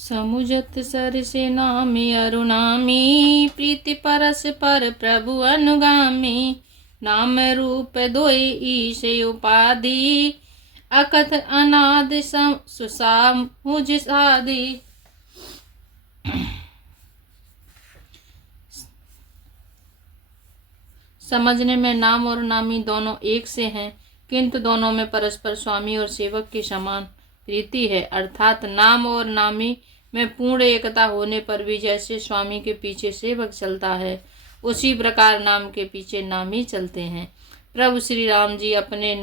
समुझत sir से नामी अरुणामी, प्रीति परस पर प्रभु अनुगामी। नाम रूप दोई ईश उपाधि, अकथ अनाद सुसामुझ साधी। समझने में नाम और नामी दोनों एक से हैं, किंतु दोनों में परस्पर स्वामी और सेवक के समान प्रीति है। अर्थात नाम और नामी में पूर्ण एकता होने पर भी जैसे स्वामी के पीछे सेवक चलता है, उसी प्रकार नाम के पीछे नामी चलते हैं। प्रभु श्री राम जी अपने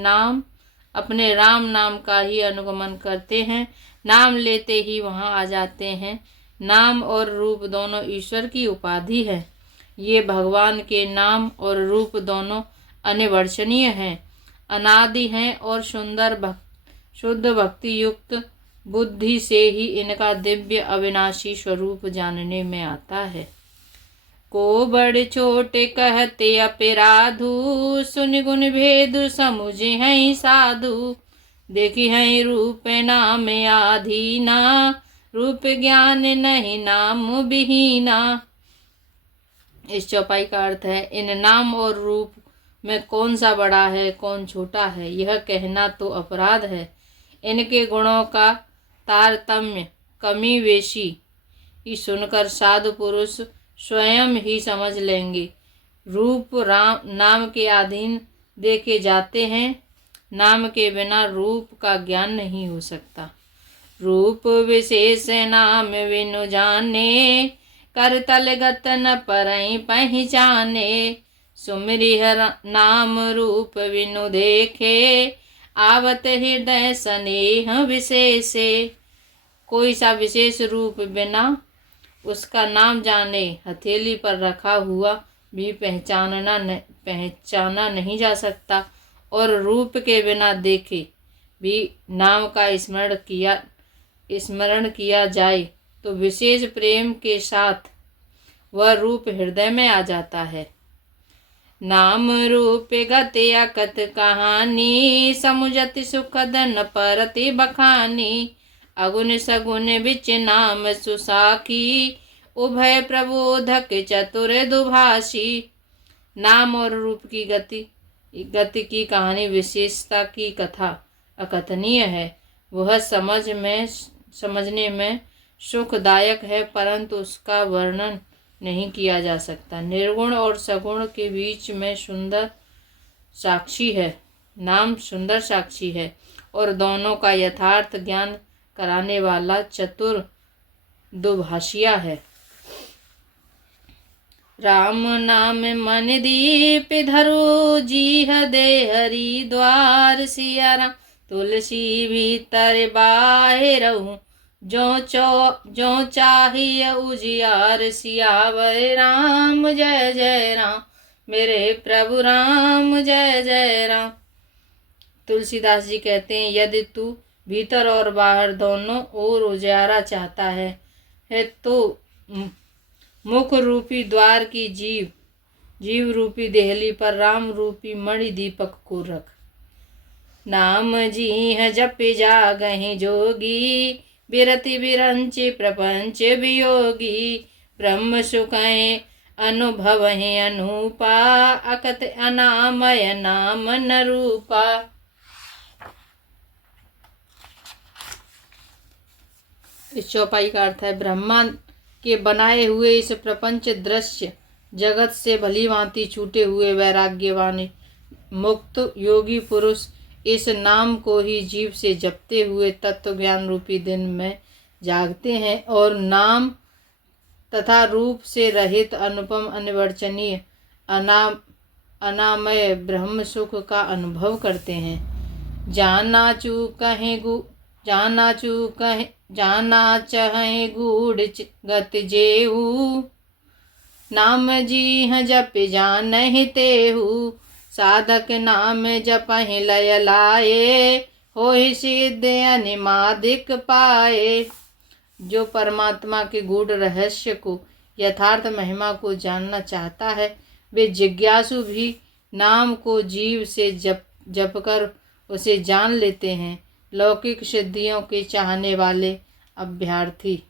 राम नाम का ही अनुगमन करते हैं। नाम लेते ही वहाँ आ जाते हैं। नाम और रूप दोनों ईश्वर की उपाधि है। ये भगवान के नाम और रूप दोनों अनिवर्चनीय हैं, अनादि हैं और शुद्ध भक्ति युक्त बुद्धि से ही इनका दिव्य अविनाशी स्वरूप जानने में आता है। को बड़ छोटे कहते अपराधु, सुन गुण भेद समुझे हैं साधु। देखी हैं रूप नाम आधीना, रूप ज्ञान नहीं नाम विहीना। इस चौपाई का अर्थ है, इन नाम और रूप में कौन सा बड़ा है कौन छोटा है, यह कहना तो अपराध है। इनके गुणों का तारतम्य कमी वेशी ही सुनकर साधु पुरुष स्वयं ही समझ लेंगे। रूप नाम के अधीन देखे जाते हैं। नाम के बिना रूप का ज्ञान नहीं हो सकता। रूप विशेष नाम विनु जाने, कर तलगत न परई पहचाने। सुमिरि नाम रूप विनु देखे, आवत हृदय स्नेह विशेषे। कोई सा विशेष रूप बिना उसका नाम जाने हथेली पर रखा हुआ भी पहचाना नहीं जा सकता, और रूप के बिना देखे भी नाम का स्मरण किया जाए तो विशेष प्रेम के साथ वह रूप हृदय में आ जाता है। नाम रूप गति अकत कहानी, समुझति सुखद न परति बखानी। अगुण सगुण बिच नाम सुसाखी, उभय प्रबोधक चतुर दुभाषी। नाम और रूप की गति की कहानी, विशेषता की कथा अकथनीय है। वह समझने में सुखदायक है, परंतु उसका वर्णन नहीं किया जा सकता। निर्गुण और सगुण के बीच में सुंदर साक्षी है। नाम सुंदर साक्षी है और दोनों का यथार्थ ज्ञान कराने वाला चतुर दुभाषिया है। राम नाम मन दीप धरो, जीह दे हरि द्वार। सिया राम तुलसी भीतर बाहिरहु, जो चाहिए उजियार। सियावर राम जय जय राम, मेरे प्रभु राम जय जय राम। तुलसीदास जी कहते हैं, यदि तू भीतर और बाहर दोनों ओर उजियारा चाहता है तो मुख रूपी द्वार की जीव रूपी देहली पर राम रूपी मणि दीपक को रख। नाम जी है जप जागहि जोगी, बिरति बिरंचि प्रपंच वियोगी। ब्रह्म सुखै अनुभवहि अनूपा, अकथ अनामय नाम न रूपा। इस चौपाई का अर्थ है, ब्रह्मा के बनाए हुए इस प्रपंच दृश्य जगत से भली भांति छूटे हुए वैराग्यवान मुक्त योगी पुरुष इस नाम को ही जीव से जपते हुए तत्व ज्ञान रूपी दिन में जागते हैं और नाम तथा रूप से रहित अनुपम अनिवर्चनीय अनामय ब्रह्म सुख का अनुभव करते हैं। जाना चाहे गूढ़ गत जेऊ, नाम जी हैं जप जानहि तेहु। साधक नाम जपहि लय लाए, होहि सिद्ध अनिमादिक पाए। जो परमात्मा के गूढ़ रहस्य को यथार्थ महिमा को जानना चाहता है, वे जिज्ञासु भी नाम को जीव से जप कर उसे जान लेते हैं। लौकिक सिद्धियों के चाहने वाले अभ्यर्थी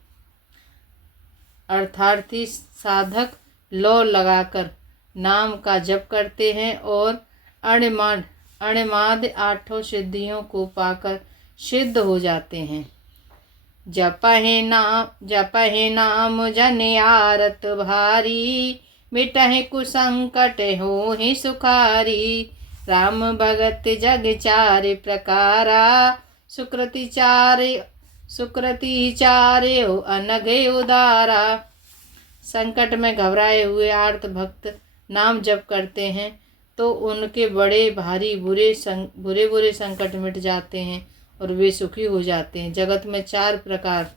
अर्थार्थी साधक लौ लगाकर नाम का जप करते हैं और अणिमाद आठों सिद्धियों को पाकर सिद्ध हो जाते हैं। जपहि नाम जन आरत भारी, मिटहि कुसंकट होहि सुखारी। राम भगत जग चारि प्रकारा, सुकृति चारे अनघे उदारा। संकट में घबराए हुए आर्त भक्त नाम जप करते हैं तो उनके बड़े भारी बुरे संकट मिट जाते हैं और वे सुखी हो जाते हैं। जगत में 4 प्रकार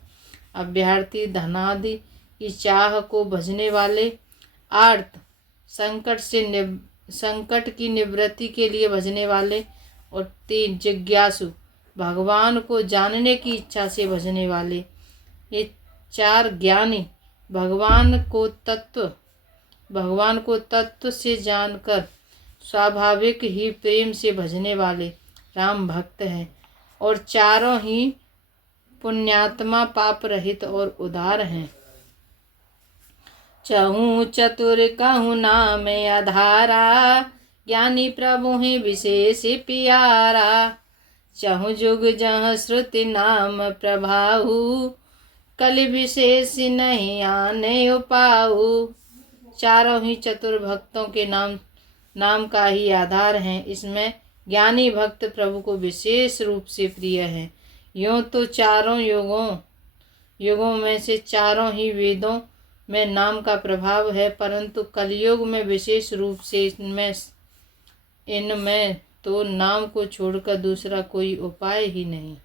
अभ्यर्थी धनादि की चाह को भजने वाले, आर्त संकट की निवृत्ति के लिए भजने वाले, और 3 जिज्ञासु भगवान को जानने की इच्छा से भजने वाले। ये 4 ज्ञानी भगवान को तत्व से जानकर स्वाभाविक ही प्रेम से भजने वाले राम भक्त हैं, और चारों ही पुण्यात्मा पाप रहित और उदार हैं। चहु चतुर कहु नाम आधारा, ज्ञानी प्रभु ही विशेष प्यारा। चहु जुग जह श्रुति नाम प्रभाहु, कलि विशेष नहीं आने उपाहु। चारों ही चतुर भक्तों के नाम का ही आधार हैं। इसमें ज्ञानी भक्त प्रभु को विशेष रूप से प्रिय हैं। यूँ तो चारों युगों में से चारों ही वेदों में नाम का प्रभाव है, परंतु कलयुग में विशेष रूप से इनमें तो नाम को छोड़कर दूसरा कोई उपाय ही नहीं।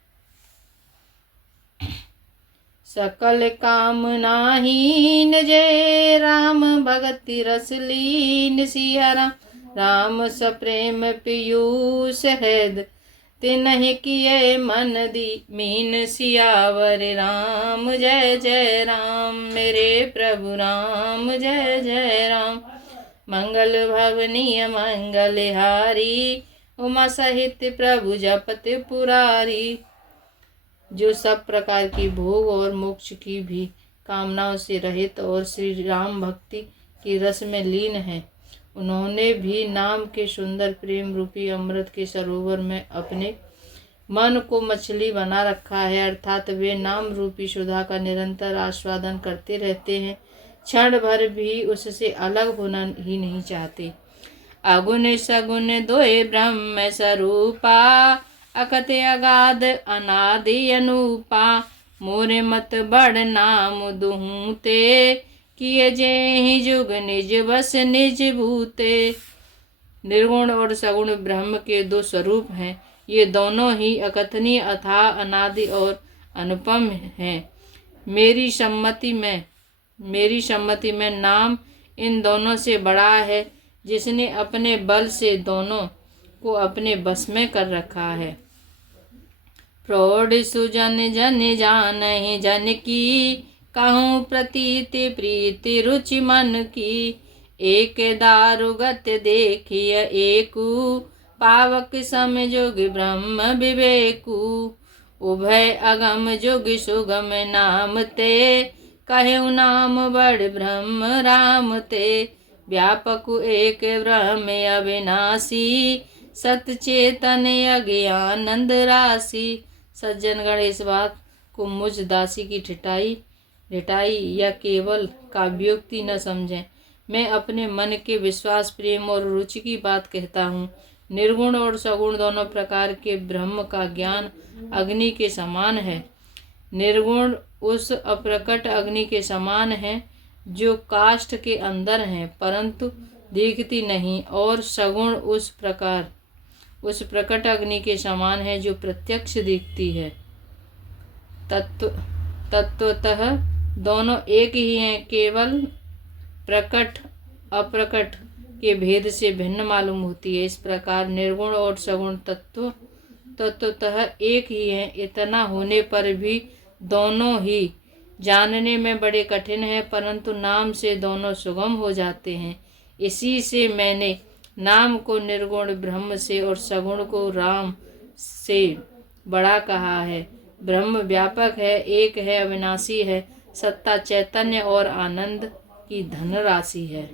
सकल कामना हीन जय राम, भगति रस लीन सिया राम सप्रेम पीयूष हृद, तिन्हि किए मन दी मीन सियावर राम। जय जय राम मेरे प्रभु राम, जय जय राम। मंगल भवनीय मंगलहारी, उमा सहित प्रभु जपत पुरारी। जो सब प्रकार की भोग और मोक्ष की भी कामनाओं से रहित और श्री राम भक्ति की रस में लीन है, उन्होंने भी नाम के सुंदर प्रेम रूपी अमृत के सरोवर में अपने मन को मछली बना रखा है, अर्थात वे नाम रूपी सुधा का निरंतर आस्वादन करते रहते हैं, क्षण भर भी उससे अलग होना ही नहीं चाहते। अगुण सगुण दोए ब्रह्म स्वरूपा, अकथ अगाध अनादि अनूपा। मोरे मत बड़ नाम दुहूं ते, किए जेहि जुग निज बस निज भूते। निर्गुण और सगुण ब्रह्म के 2 स्वरूप हैं। ये दोनों ही अकथनीय, अथाह, अनादि और अनुपम हैं। मेरी सम्मति में नाम इन दोनों से बड़ा है, जिसने अपने बल से दोनों को अपने बस में कर रखा है। प्रौढ़ सुजन जन जानहि जन की, कहूँ प्रतीति प्रीति रुचि मन की। एक दारुगत देखिय एकू, पावक सम जुग ब्रह्म विवेकू। उभय अगम जुग सुगम नाम ते, कहु नाम बड़ ब्रह्म राम ते। व्यापक एक ब्रह्म अविनाशी, सतचेतन अज्ञानंद राशि। सज्जनगण इस बात को मुझ दासी की ढिठाई या केवल काव्योक्ति न समझें। मैं अपने मन के विश्वास, प्रेम और रुचि की बात कहता हूँ। निर्गुण और सगुण दोनों प्रकार के ब्रह्म का ज्ञान अग्नि के समान है। निर्गुण उस अप्रकट अग्नि के समान है जो काष्ठ के अंदर है परंतु दिखती नहीं, और सगुण उस प्रकट अग्नि के समान है जो प्रत्यक्ष दिखती है। तत्वतः दोनों एक ही हैं, केवल प्रकट अप्रकट के भेद से भिन्न मालूम होती है। इस प्रकार निर्गुण और सगुण तत्वतः एक ही हैं। इतना होने पर भी दोनों ही जानने में बड़े कठिन हैं, परंतु नाम से दोनों सुगम हो जाते हैं। इसी से मैंने नाम को निर्गुण ब्रह्म से और सगुण को राम से बड़ा कहा है। ब्रह्म व्यापक है, एक है, अविनाशी है, सत्ता, चैतन्य और आनंद की धनराशि है।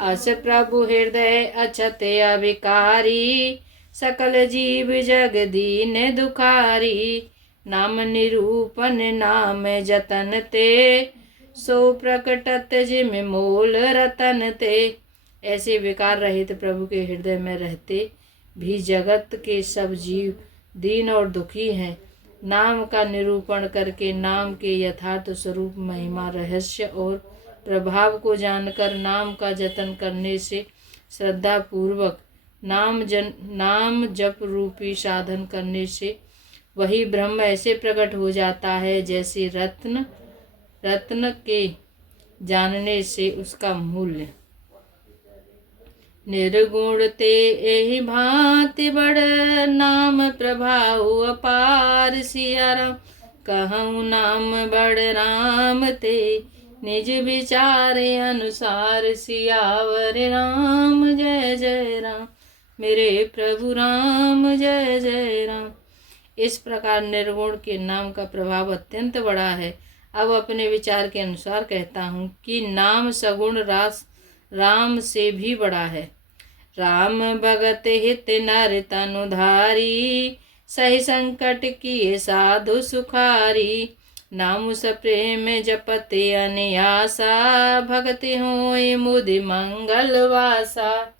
अस प्रभु हृदय अछत अभिकारी, सकल जीव जग दीन दुखारी। नाम निरूपण नाम जतन ते, सो प्रकटत जिम मोल रतन ते। ऐसे विकार रहित प्रभु के हृदय में रहते भी जगत के सब जीव दीन और दुखी हैं। नाम का निरूपण करके नाम के यथार्थ स्वरूप, महिमा, रहस्य और प्रभाव को जानकर नाम का जतन करने से, श्रद्धा पूर्वक नाम जप रूपी साधन करने से वही ब्रह्म ऐसे प्रकट हो जाता है जैसे रत्न के जानने से उसका मूल्य। निर्गुण ते एहि भांति बड़, नाम प्रभाव अपार सिया राम। कहूँ नाम बड़ राम ते, निज विचारे अनुसार। सियावर राम जय जय राम, मेरे प्रभु राम जय जय राम। इस प्रकार निर्गुण के नाम का प्रभाव अत्यंत बड़ा है। अब अपने विचार के अनुसार कहता हूँ कि नाम सगुण राम से भी बड़ा है। राम भगत हित नर तनुधारी, सही संकट किए साधु सुखारी। नाम सप्रेम जपते अनियासा, भगति होय मुदि मंगल वासा।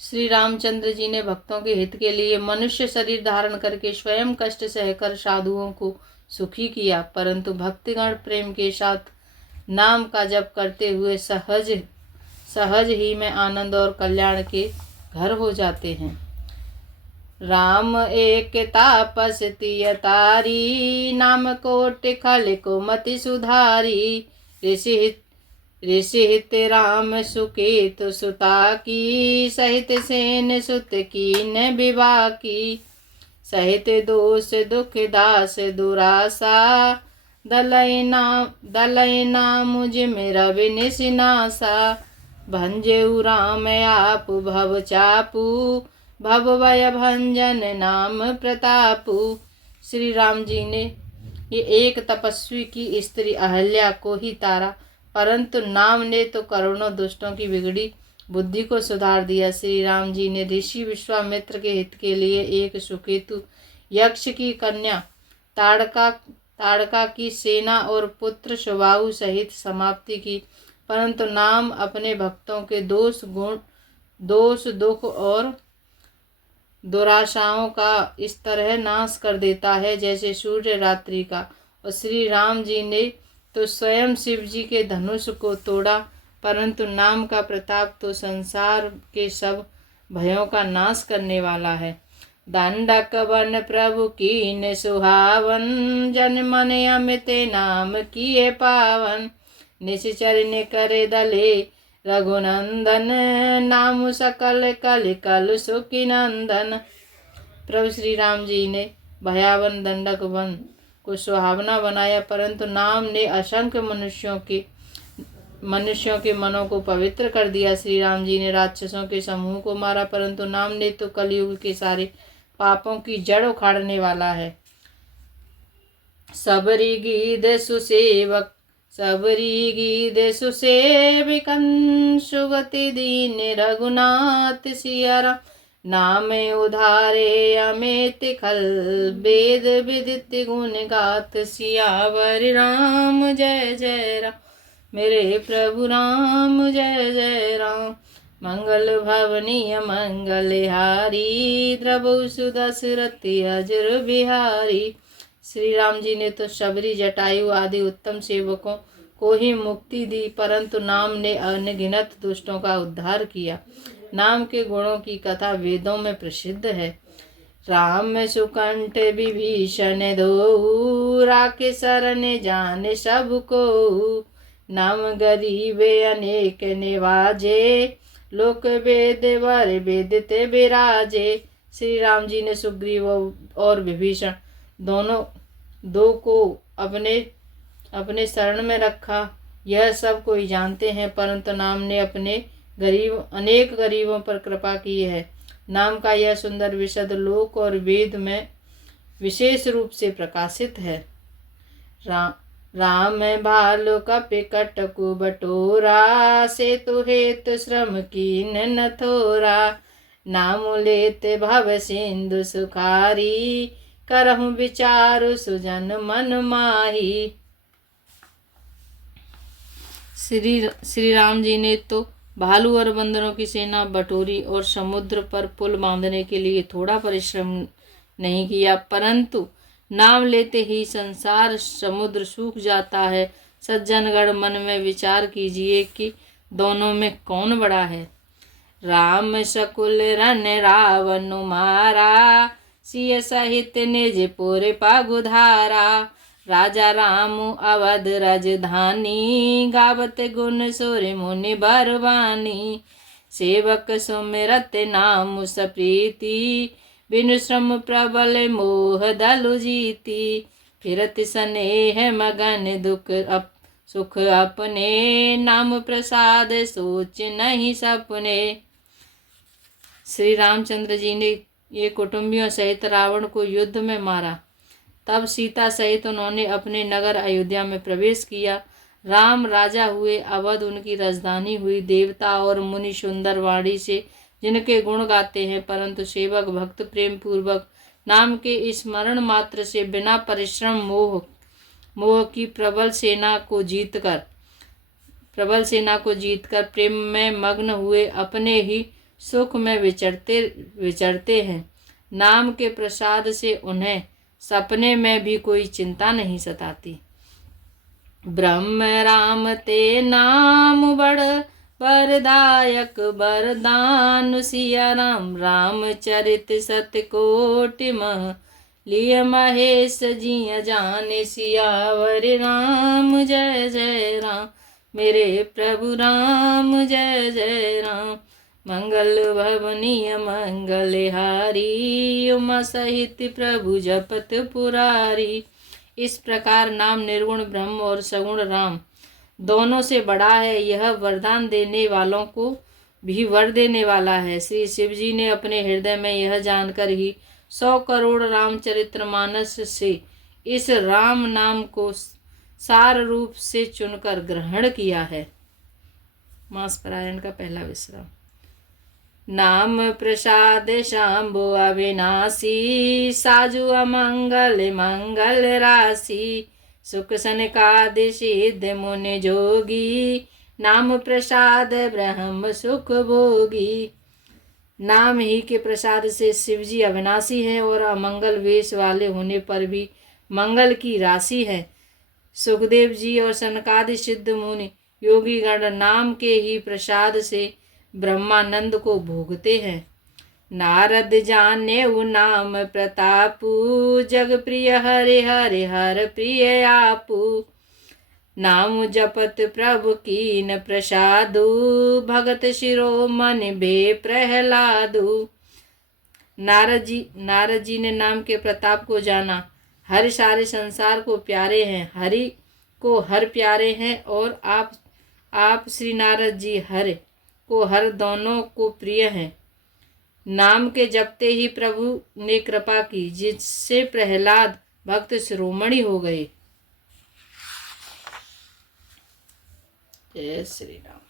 श्री रामचंद्र जी ने भक्तों के हित के लिए मनुष्य शरीर धारण करके स्वयं कष्ट सहकर साधुओं को सुखी किया, परंतु भक्तिगण प्रेम के साथ नाम का जप करते हुए सहज ही में आनंद और कल्याण के घर हो जाते हैं। राम एक तापस तिय तारी, नाम कोट खल को मति सुधारी। ऋषि हित राम सुकेत सुता की, सहित सेन सुत कीन विवाह की। सहित दोष दुख दास दुरासा, दलय नाम जिम रवि निसिनासा। भंजेउ राम आप भव चापू, भव भय भंजन नाम प्रतापू। श्री राम जी ने ये एक तपस्वी की स्त्री अहल्या को ही तारा, परंतु नाम ने तो करोड़ों दुष्टों की बिगड़ी बुद्धि को सुधार दिया। श्री राम जी ने ऋषि विश्वामित्र के हित के लिए एक सुकेतु यक्ष की कन्या ताड़का की सेना और पुत्र सुबाहु सहित समाप्ति की, परंतु नाम अपने भक्तों के दोष दुख और दुराशाओं का इस तरह नाश कर देता है जैसे सूर्य रात्रि का। और श्री राम जी ने तो स्वयं शिव जी के धनुष को तोड़ा, परंतु नाम का प्रताप तो संसार के सब भयों का नाश करने वाला है। दंडक वन प्रभु कीन सुहावन, जन मन अमित नाम किए पावन। निश्चर करे दले रघुनंदन, नाम सकल कल कल सुखी नंदन। प्रभु श्री राम जी ने भयावन दंडक वन को सुहावना बनाया, परंतु नाम ने असंख्य मनुष्यों के मनों को पवित्र कर दिया। श्री राम जी ने राक्षसों के समूह को मारा, परंतु नाम ने तो कलयुग के सारे पापों की जड़ उखाड़ने वाला है। सबरी गीत सुसेविकन, सुगति दीन रघुनाथ सिया राम। नाम उधारे अमित खल, वेद विदित गुण गात। सियावर राम जय जय राम, मेरे प्रभु राम जय जय राम। मंगल भवनीय मंगलहारी, द्रवु सुदशरथ अजर बिहारी। श्री राम जी ने तो शबरी, जटायु आदि उत्तम सेवकों को ही मुक्ति दी, परंतु नाम ने अनगिनत दुष्टों का उद्धार किया। नाम के गुणों की कथा वेदों में प्रसिद्ध है। राम सुकंठ विभीषण दो, राखे शरण जाने सबको। नाम गरीब अनेक निवाजे, लोक वेद वर वेदते विराजे। श्री राम जी ने सुग्रीव और विभीषण दो को अपने शरण में रखा, यह सब कोई जानते हैं, परंतु नाम ने अपने अनेक गरीबों पर कृपा की है। नाम का यह सुंदर विशद लोक और वेद में विशेष रूप से प्रकाशित है। राम भालु कपिकट को बटोरा, से तु हेतु श्रम कीन न थोरा। नाम लेते भव सिंधु सुखारी, करहु विचारु सुजन मन माही। श्री राम जी ने तो भालू और बंदरों की सेना बटोरी और समुद्र पर पुल बांधने के लिए थोड़ा परिश्रम नहीं किया, परंतु नाम लेते ही संसार समुद्र सूख जाता है। सज्जनगण, मन में विचार कीजिए कि दोनों में कौन बड़ा है। राम सकुल रन रावण मारा, सिय सहित निज पुर पागुधारा। राजा राम अवध राजधानी, गावत गुण सुर मुनि बरवानी। सेवक सुमिरत नाम सप्रीति, बिनु श्रम प्रबल मोह दलु जीती। फिरत स्नेह मगन दुख सुख अपने, नाम प्रसाद सोच नहीं सपने। श्री रामचंद्र जी ने ये कुटुंबियों सहित रावण को युद्ध में मारा। तब सीता सहित उन्होंने अपने नगर अयोध्या में प्रवेश किया। राम राजा हुए, अवध उनकी राजधानी हुई। देवता और मुनि सुंदर वाणी से जिनके गुण गाते हैं, परंतु सेवक भक्त प्रेम पूर्वक नाम के स्मरण मात्र से बिना परिश्रम मोह की प्रबल सेना को जीतकर प्रेम में मग्न हुए अपने ही सुख में विचरते हैं। नाम के प्रसाद से उन्हें सपने में भी कोई चिंता नहीं सताती। ब्रह्म राम ते नाम बड़ वरदायक वरदान, सिया राम रामचरित सतकोटि मह। लिय महेश जिय जाने, सियावर राम जय जय राम। मेरे प्रभु राम जय जय राम। मंगल भवनीय मंगलहारी, उमा सहित प्रभु जपत पुरारी। इस प्रकार नाम निर्गुण ब्रह्म और सगुण राम दोनों से बड़ा है। यह वरदान देने वालों को भी वर देने वाला है। श्री शिव जी ने अपने हृदय में यह जानकर ही 100 करोड़ रामचरितमानस से इस राम नाम को सार रूप से चुनकर ग्रहण किया है। मास पारायण का पहला विश्राम। नाम प्रसाद शाम्भो अविनाशी, साजु अमंगल मंगल राशि। सुख सनकादि सिद्ध मुनि जोगी, नाम प्रसाद ब्रह्म सुख भोगी। नाम ही के प्रसाद से शिव जी अविनाशी हैं और अमंगल वेश वाले होने पर भी मंगल की राशि है। सुखदेव जी और सनकादि सिद्ध मुनि योगी गण नाम के ही प्रसाद से ब्रह्मानंद को भोगते हैं। नारद जाने उ नाम प्रतापु, जग प्रिय हरे हरे हर प्रिय आपू। नाम जपत प्रभु कीन प्रसादु, भगत शिरोमन बे प्रहलादु। नारद जी ने नाम के प्रताप को जाना। हरि सारे संसार को प्यारे हैं, हरि को हर प्यारे हैं, और आप श्री नारद जी हरि को हर दोनों को प्रिय हैं। नाम के जपते ही प्रभु ने कृपा की, जिससे प्रहलाद भक्त शिरोमणि हो गए। जय श्री राम।